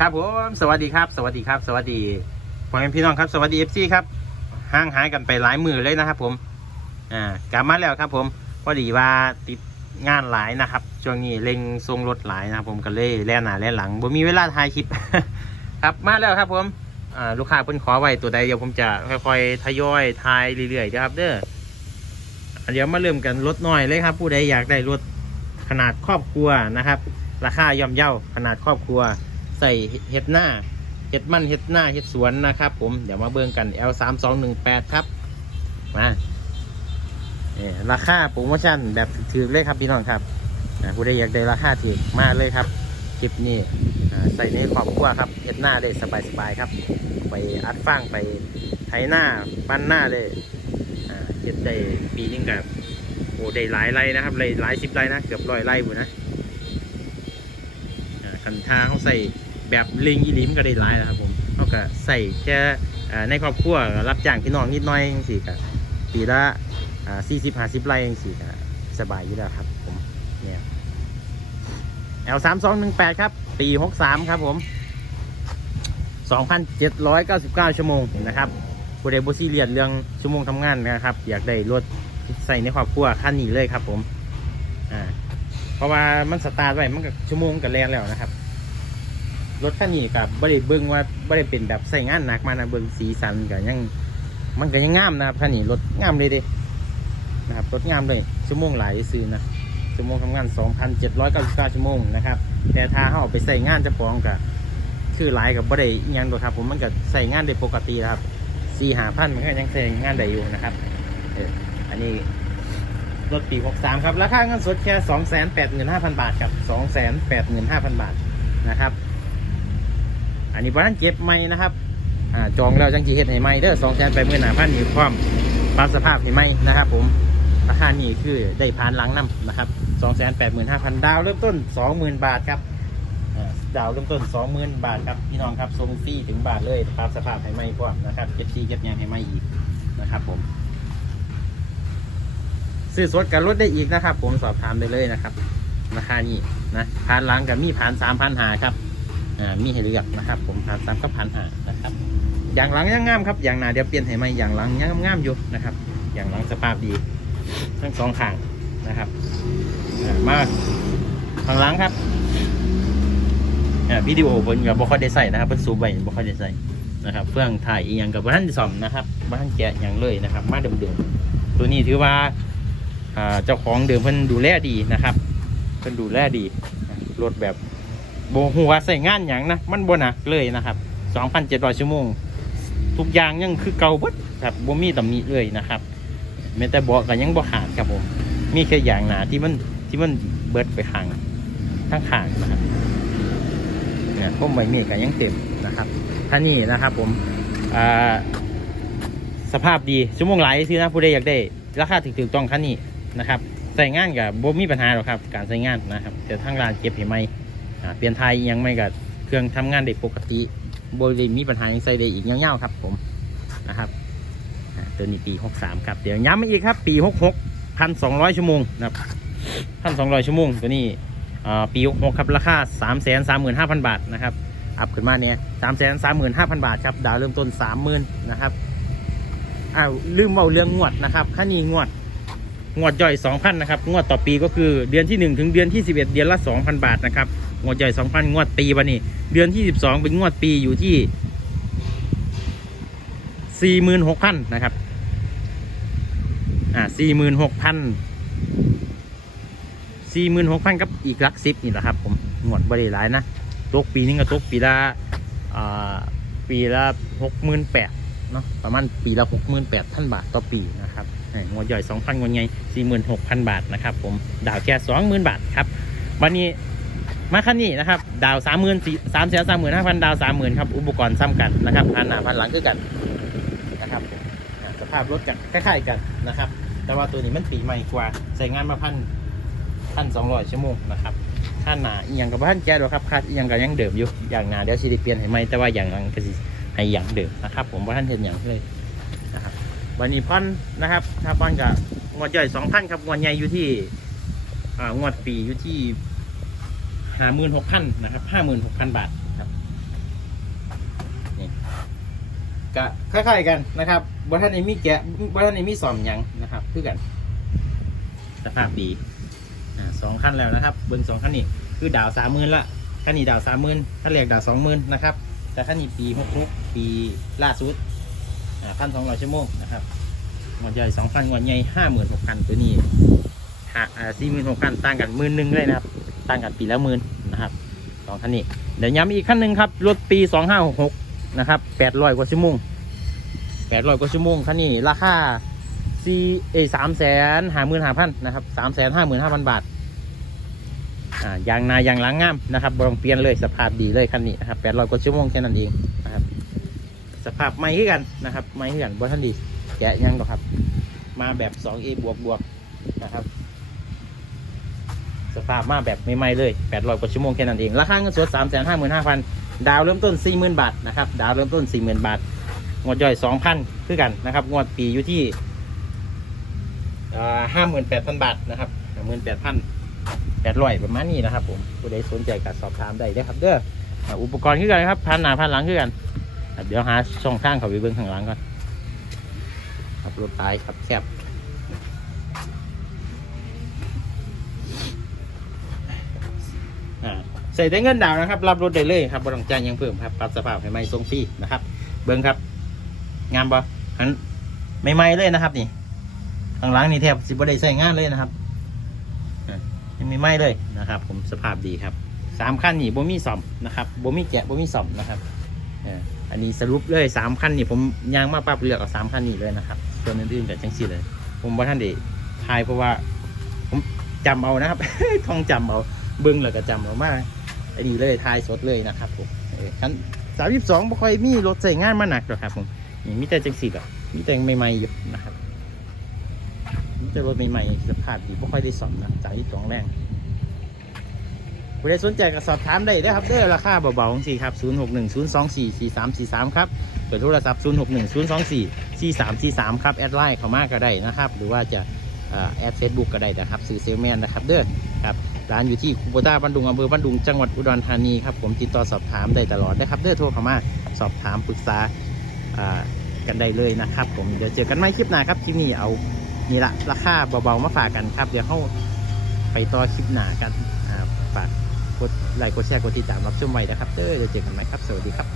ครับผมสวัสดีครับ สวัสดีครับ สวัสดีพ่อแม่พี่น้องครับ สวัสดีเอฟซีครับห่างหายกันไปหลายมือเลยนะครับ ผมอ่ากลับมาแล้วครับ ผมพอดีว่าติดงานหลายนะครับช่วงนี้เล็งทรงรถหลายนะครับ ผมก็เลยแล่นหน้าแล่นหลังบ่มีเวลาถ่ายคลิป ครับมาแล้วครับ ผมอ่าลูกค้าเพิ่นขอไว้ตัวใดเดี๋ยวผมจะค่อยๆทยอยถ่ายเรื่อยๆนะครับ เด้อเดี๋ยวมาเริ่มกันรถน้อยเลยครับ ผู้ใดอยากได้รถขนาดครอบครัวนะครับ ราคาย่อมเยาขนาดครอบครัว ใส่เห็ดหน้าเห็ดมันเห็ดหน้าเห็ดสวนนะครับ ผมเดี๋ยวมาเบิ่งกัน L 3 2 1 8ครับมาเนี่ยราคาโปรโมชั่นแบบถือเลยครับพี่น้องครับอ่าผู้ใดอยากได้ราคาถือมากเลยครับคลิปนี้อ่าใส่ในครอบครัวครับเห็ดหน้าได้สบายๆครับ ไปอัดฟางไปไถหน้าปั้นหน้าเลยอ่าเห็ดได้ปีนึงกับโอ้ได้หลายไร่นะครับเลยหลายสิบไร่นะเกือบร้อยไร่หมดนะอ่าคันทาเขาใส่ แบบลิงอีหลิมก็ได้หลายนะครับผมเขาก็ใส่แค่ในครอบครัวรับจ้างพี่น้องนิดหน้อยจังสี่ก็ปีละสี่สิบห้าสิบไร่จังสี่ก็สบายอยู่แล้วครับผมเนี่ย L สามสองหนึ่งแปดครับ ปีหกสามครับผมสองพันเจ็ดร้อยเก้าสิบเก้าชั่วโมงนะครับผู้ใดบุซี่เรียนเรื่องชั่วโมงทำงานนะครับ อยากได้รถใส่ในครอบครัวขั้นนี้เลยครับผมอ่าเพราะว่ามันสตาร์ทไว้มันก็ชั่วโมงก็แรงแล้วนะครับ รถคันนี้กับบริเบิ้งว่าบริเป็นแบบใส่งานหนักมานะเบิ้งสีสันก็ยัง มันก็ยังงามนะครับคันนี้รถงามเลยเดินะครับรถงามเลยชั่วโมงหลายซื้อนะชั่วโมงทำงาน 2,799 ชั่วโมงนะครับแต่ถ้าเขาเอาไปใส่งานจะฟองกับคือหลายกับบริยังตัวครับ ผมมันก็ใส่งานได้ปกติครับสี่หาพันมันก็ยังใส่งานได้อยู่นะครับเอออันนี้รถปี 63 ครับ ราคาเงินสดแค่ 285,000 บาทครับ 285,000 บาทนะครับ อันนี้บ้านเก็บไม่นะครับอ่าจองแล้วจังจีเฮ็ดให้ไม่เด้อ285,000นี่พร้อมปรับสภาพให้ไม่นะครับผมราคานี้คือได้ผ่านหลังน้ำนะครับ285,000ดหมื่นห้าพันดาวเริ่มต้น20,000บาทครับอ่าดาวเริ่มต้น20,000บาทครับพี่น้องครับส่งฟรีถึงบาทเลยปรับสภาพให้ไม่พร้อมนะครับเก็บซีเก็บยางให้ไม่อีกนะครับผมซื้อสดกับรถได้อีกนะครับ ผมสอบถามได้เลยนะครับราคานี้นะผ่านหลังกับมีผ่านสามพันหาครับ มีให้เลือกนะครับ ผมผ่านสามก็ผ่านหานะครับอย่างหลังยังงามครับอย่างหน้าเดี๋ยวเปลี่ยนให้ไหมอย่างหลังยังงามอยู่นะครับ อย่างหลังสภาพดี ทั้งสองข้างนะครับมาข้างหลังครับอ่าวิดีโอเพิ่นกับบ่ค่อยได้ใส่นะครับเพิ่นซูมไว้บ่ค่อยได้ใส่นะครับเฟื่องถ่ายอีหยังกับบ้านซ่อมนะครับบ้านแกะอย่างเลยนะครับ มาเดิมๆตัวนี้ถือว่าอ่าเจ้าของเดิมเพิ่นดูแลดีนะครับ เพิ่นดูแลดีรถแบบ โบหัวใส่งานอย่างนะมันบหนักเลยนะครับ2,700ชั่วโมง ทุกอย่างยังคือเก่าเบิดครับบ่มีตำหนิเลยนะครับแม้แต่เบาะก็ยังบ่ขาดครับผม มีแค่อย่างหนาที่มันที่มันเบิดไปข้างทั้งข้างนะครับเนี่ยพวกใบมีดก็ยังเต็มนะครับท่านี้นะครับผมอ่าสภาพดีชั่วโมงหลายซื้อนะผู้ใดอยากได้ ราคาถึกต้องคันนี้นะครับใส่งานกับบ่มีปัญหาหรอกครับ การใส่งานนะครับแต่ทางร้านเก็บให้ไหม เปลี่ยนไทยยังไม่กับเครื่องทำงานได้ปกติบ่ได้มีปัญหายังใส่ได้อีกยาวๆครับ ผมนะครับตัวนี้ปี 63 ครับ เดี๋ยวย้ำมาอีกครับ ปี 66 1,200 ชั่วโมงนะครับ1,200 ชั่วโมง ตัวนี้ปี 66 ครับราคา 335,000 บาทนะครับ อัพขึ้นมาเนี่ย335,000 บาทครับ ดาวเริ่มต้น 30,000นะครับอ้าวลืมเอาเรื่องงวดนะครับค่านี้งวดงวดย่อย 2,000 นะครับ งวดต่อปีก็คือเดือนที่ 1 ถึงเดือนที่ 11 เดือนละ 2,000 บาทนะครับ งวดใหญ่สองพันงวดปีวันนี้ เดือนที่สิบสองเป็นงวดปีอยู่ที่สี่หมื่นหกพันนะครับ อ่าสี่หมื่นหกพันสี่หมื่นหกพันกับอีกลักซิปนี่แหละครับผมงวดบริหลายนะตกปีนี้ก็ตกปีละอ่าปีละหกหมื่นแปดเนาะประมาณปีละหกหมื่นแปดพันบาทต่อปีนะครับงวดใหญ่สองพันงวดใหญ่สี่หมื่นหกพันบาทนะครับผมดาวแค่สองหมื่นบาทครับวันนี้ มาคันนี้นะครับ ดาว30,000 3 3 5 0 0 0ดาว30,000ครับ อุปกรณ์ซ้ำกันนะครับพันหน้าพันหลังคือกันนะครับสภาพรถจะคล้ายๆกันนะครับ แต่ว่าตัวนี้มันปีใหม่กว่า ใส่งานมาพันพันสองร้อยชั่วโมงนะครับค่าหนาอีหยังกับพันแก้ดอกครับค่าอีหยังกับยังเดิมอยู่อย่างหนาเดี๋ยวสิได้เปลี่ยนให้ไหมแต่ว่าอย่างหลังก็สิให้อย่างเดิมนะครับ ผมว่าท่านเห็นอย่างเลยนะครับวันนี้พันนะครับ ถ้าพันกับงวดใหญ่สองพันครับงวดใหญ่อยู่ที่อ่างวดปีอยู่ที่ ห้าหมื่นหกพันนะครับห้าหมื่นหกพันบาทครับนี่ก็คล้ายๆกันนะครับบนท่านนี้มีแกะบนท่านนี้มีสอมยังนะครับคือกันสภาพดีอ่าสองขั้นแล้วนะครับ เบิ้งสองขั้นนี้คือดาวสามหมื่นละขั้นนี้ดาวสามหมื่นขั้นแรกดาวสองหมื่นนะครับ แต่ขั้นนี้ปีหกลุกปีล่าสุดอ่าพันสองร้อยชั่วโมงนะครับงวดใหญ่สองพันงวดใหญ่ห้าหมื่นหกพันตัวนี้ห้าอ่าสี่หมื่นหกพันต่างกันหมื่นหนึ่งเลยนะครับ ต่างกันปีละหมื่นนะครับสองขั้นนี้ เดี๋ยวย้ำอีกขั้นหนึ่งครับรถปีสองห้าหกหกนะครับแปดร้อยกว่าชั่วโมงแปดร้อยกว่าชั่วโมงขั้นนี้ราคาสี่เอสามแสนห้าหมื่นห้าพันนะครับสามแสนห้าหมื่นห้าพันบาทอ่ายางนายางล้างงามนะครับบรองเปลี่ยนเลยสภาพดีเลยคันนี้นะครับแปดร้อยกว่าชั่วโมงแค่นั้นเองนะครับสภาพไม่ขึ้นกันนะครับไม่ขึ้นกันบ่ท่านดีแกะยังหรอครับ มาแบบ 2A บวกบวกนะครับ สภาพมาแบบใหม่ๆเลย800กว่าชั่วโมงแค่นั้นเอง ราคาเงินสด 3 5 5 0 0 0 ดาวเริ่มต้น 40,000 บาทนะครับ ดาวเริ่มต้น 40,000 บาท งวดย่อย 2,000 คือกันนะครับ งวดปีอยู่ที่ห้าหมื่นแปดพันบาทนะครับห้าหมื่นแปดพันแปดร้อยประมาณนี้นะครับผมผู้ใดสนใจก็สอบถามได้เด้อครับเด้ออุปกรณ์คือกันครับพันหน้าพันหลังคือกัน เดี๋ยวหาช่องทางเขาไปเบิ้งข้างหลังก่อนครับรถตายครับแคบ ใส่ได้เงินดาวนะครับ รับรถได้เลยครับบริจ่ายยังเพิ่มครับปรับสภาพให้ใหม่ทรงฟรีนะครับ เบิ้งครับงามปะหันใหม่ๆเลยนะครับ นี่ข้างหลังนี่แทบสิบได้ใส่งานเลยนะครับอ่ายังไม่ไหม้เลยนะครับ ผมสภาพดีครับสามขั้นนี่บ่มีซ่อมนะครับบ่มีแกะบ่มีซ่อมนะครับอ่ออันนี้สรุปเลยสามขั้นนี่ผมยางมาปรับเลือกเอาสามขั้นนี้เลยนะครับส่วนอื่นๆกับจังสี่เลย ผมว่าท่านเดทายเพราะว่า ผมจำเอานะครับท่องจำเอาเบิ้งแล้วก็จำเอามาก ไอ้นี่เลยทายสดเลยนะครับผมเออคันสามสิบสองบ่ค่อยมีรถใส่งานมาหนักหรอกครับผมนี่มีแต่จังสี่แบบมีแต่ใหม่ๆอยู่นะครับมีแต่รถใหม่ๆสภาพดีบ่ค่อยได้สอนนะสามสิบสองแรงผู้ใดสนใจก็สอบถามได้เด้อครับเด้อราคาเบาๆของสี่ครับศูนย์หกหนึ่งศูนย์สองสี่สี่สามสี่สามครับเปิดโทรศัพท์ศูนย์หกหนึ่งศูนย์สองสี่สี่สามสี่สามครับ แอดไลน์เข้ามาก็ได้นะครับ หรือว่าจะแอดเฟซบุ๊กก็ได้นะครับ ซื้อเซลแมนนะครับ เด้อครับ ร้านอยู่ที่คูโบต้าบันดุงอำเภอบันดุงจังหวัดอุดรธานีครับผมติดต่อสอบถามได้ตลอดนะครับเด้อโทรเข้ามาสอบถามปรึกษากันได้เลยนะครับ ผมเดี๋ยวเจอกันใหม่คลิปหน้าครับคลิปนี้เอานี่ละราคาเบาๆมาฝากกันครับ เดี๋ยวเข้าไปต่อคลิปหน้ากันฝากกดไลค์กดแชร์กดติดตามรับชมไว้นะครับเด้อเดี๋ยวเจอกันใหม่ครับสวัสดีครับ